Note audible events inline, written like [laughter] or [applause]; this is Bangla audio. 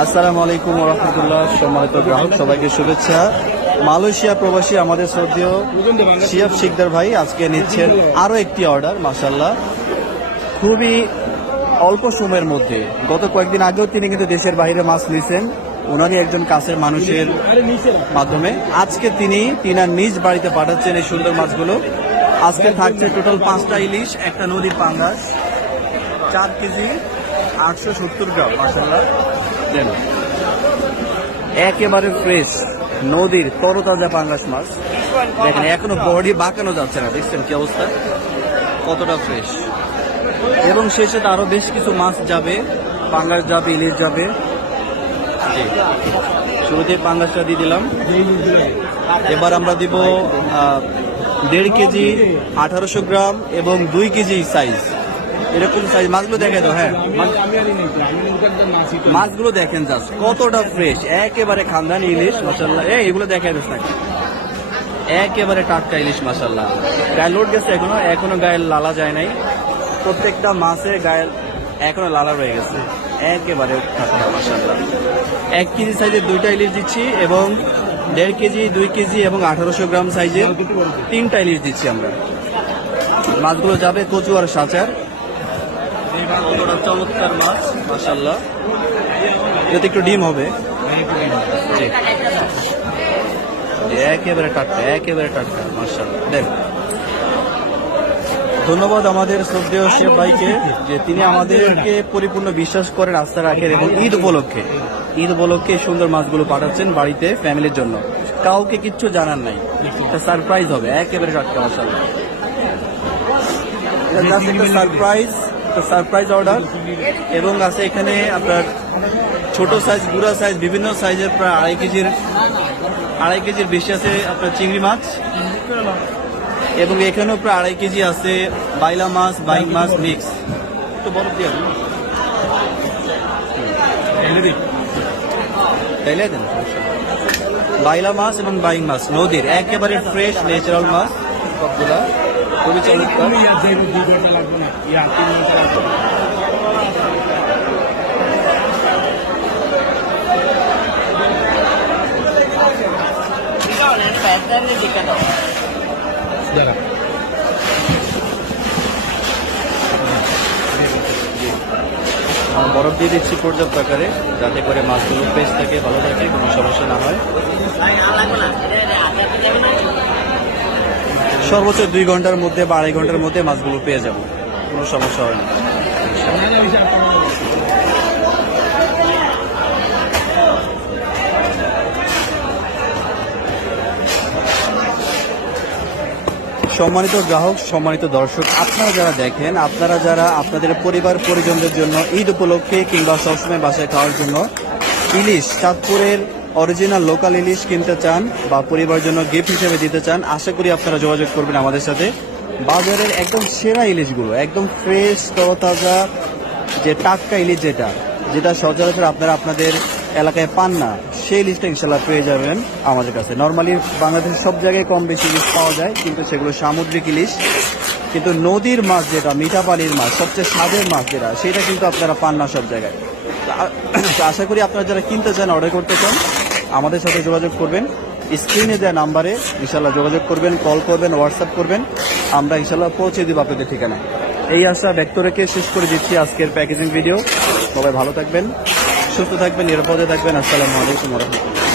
আসসালামু আলাইকুম রহমতুল্লাহ। সম্মানিত গ্রাহক, সবাইকে শুভেচ্ছা। মালয়েশিয়া প্রবাসী আমাদের শ্রদ্ধেয় শিয়াব শিকদার ভাই আজকে নিচ্ছেন আরও একটি অর্ডার মাসাল্লাহ খুবই অল্প সময়ের মধ্যে, গত কয়েকদিন আগেও তিনি কিন্তু দেশের বাইরে মাছ নিয়েছেন ওনারই একজন কাছের মানুষের মাধ্যমে। আজকে তিনি, তিনার নিজ বাড়িতে পাঠাচ্ছেন এই সুন্দর মাছগুলো। আজকে থাকছে টোটাল পাঁচটা ইলিশ, একটা নদীর পাঙ্গাস, চার কেজি, আটশো সত্তর গ্রাম মাসাল্লাহ দেন। একেবারে ফ্রেশ নদীর তরতাজা পাঙ্গাস মাছ। দেখেন, এখনও বডি বাঁকানো যাচ্ছে না, দেখছেন কি অবস্থা? কতটা ফ্রেশ এবং শেষে তো আরও বেশ কিছু মাছ যাবে, পাঙ্গাস যাবে, ইলিশ যাবে। শুরুতে পাঙ্গাসটা দিয়ে দিলাম। এবার আমরা দিব দেড় কেজি, আঠারোশো গ্রাম এবং দুই কেজি সাইজ এরকম সাইজ মাছগুলো দেখে দাও হ্যাঁ। মাছগুলো দেখেন জাস্ট কতটা ফ্রেশ একেবারে খানদানি ইলিশ মাসাল্লাহ এই এগুলো দেখে দিস নাকি একেবারে টাটকা ইলিশ মাসাল্লাহ গায়ে লোড গেছে এখনও এখনও গায়ে লালা যায় নাই। প্রত্যেকটা মাছে গায়ে এখনও লালা রয়ে গেছে। একেবারে টাটকা মাসাল্লাহ এক কেজি সাইজের দুইটা ইলিশ দিচ্ছি এবং দেড় কেজি দুই কেজি এবং আঠারোশো গ্রাম সাইজের তিনটা ইলিশ দিচ্ছি আমরা। মাছগুলো যাবে কচু আর সাচার। কতটা চমৎকার মাছ মাসাল্লাহ এতে একটু ডিম হবে। একেবারে টাটকা একেবারে টাটকা মাসাল্লাহ দেখ। ধন্যবাদ আমাদের শ্রদ্ধেয় শেফ ভাইকে, যে তিনি আমাদেরকে পরিপূর্ণ বিশ্বাস করেন, আস্থা রাখেন এবং ঈদ উপলক্ষে। ঈদ উপলক্ষে সুন্দর মাছগুলো পাঠাচ্ছেন বাড়িতে, ফ্যামিলির জন্য। কাউকে কিচ্ছু জানার নাই। সারপ্রাইজ হবে, একেবারে টাটকা একটা সারপ্রাইজ। একটা সারপ্রাইজ অর্ডার এবং আছে এখানে আপনার ছোট সাইজ গুড়া সাইজ বিভিন্ন সাইজের প্রায় আড়াই কেজির আড়াই কেজির বেশি আছে আপনার চিংড়ি মাছ। এবং এখানেও প্রায় আড়াই কেজি আছে বাইলা মাছ বাইং মাছ মিক্স একটু বরফ দিয়ে তাইলে দেন। বাইলা মাছ এবং বাইং মাছ নদীর একেবারে ফ্রেশ ন্যাচারাল মাছ সবগুলা। খুবই চমৎকার বরফ দিয়ে দিচ্ছি পর্যাপ্ত আকারে, যাতে করে মাছগুলো ফ্রেশ থাকে, ভালো থাকে, কোনো সমস্যা না হয়। সর্বোচ্চ দুই ঘণ্টার মধ্যে বা আড়াই ঘণ্টার মধ্যে মাছগুলো পেয়ে যাব। কোনো সমস্যা হয় না। সম্মানিত গ্রাহক, সম্মানিত দর্শক, আপনারা যারা দেখেন, আপনারা যারা আপনাদের পরিবার, পরিজনদের জন্য ঈদ উপলক্ষে কিংবা সবসময় বাসায় খাওয়ার জন্য ইলিশ চাঁদপুরের অরিজিনাল লোকাল ইলিশ কিনতে চান বা পরিবারের জন্য গিফট হিসেবে দিতে চান, আশা করি আপনারা যোগাযোগ করবেন আমাদের সাথে। বাজারের একদম সেরা ইলিশগুলো, একদম ফ্রেশ তরতাজা, যে টাটকা ইলিশ যেটা যেটা সচরাচর আপনারা আপনাদের এলাকায় পান না, সেই ইলিশটা ইনশাল্লাহ পেয়ে যাবেন আমাদের কাছে। নর্মালি বাংলাদেশের সব জায়গায় কম বেশি ইলিশ পাওয়া যায়, কিন্তু সেগুলো সামুদ্রিক ইলিশ। কিন্তু নদীর মাছ যেটা মিঠা পানির মাছ, সবচেয়ে স্বাদের মাছ যেটা, সেটা কিন্তু আপনারা পান না সব জায়গায়। [coughs] আশা করি আপনারা যারা কিনতে চান অর্ডার করতে চান আমাদের সাথে যোগাযোগ করবেন। স্ক্রিনে দেওয়া নাম্বারে ইনশাল্লাহ যোগাযোগ করবেন, কল করবেন হোয়াটসঅ্যাপ করবেন। আমরা ইনশাল্লাহ পৌঁছে দিব আপনাদের ঠিকানা এই আশা ব্যক্ত রেখে শেষ করে দিচ্ছি আজকের প্যাকেজিং ভিডিও সবাই ভালো থাকবেন, সুস্থ থাকবেন, নিরাপদে থাকবেন। আসসালামু আলাইকুম রহমতুল্লাহ।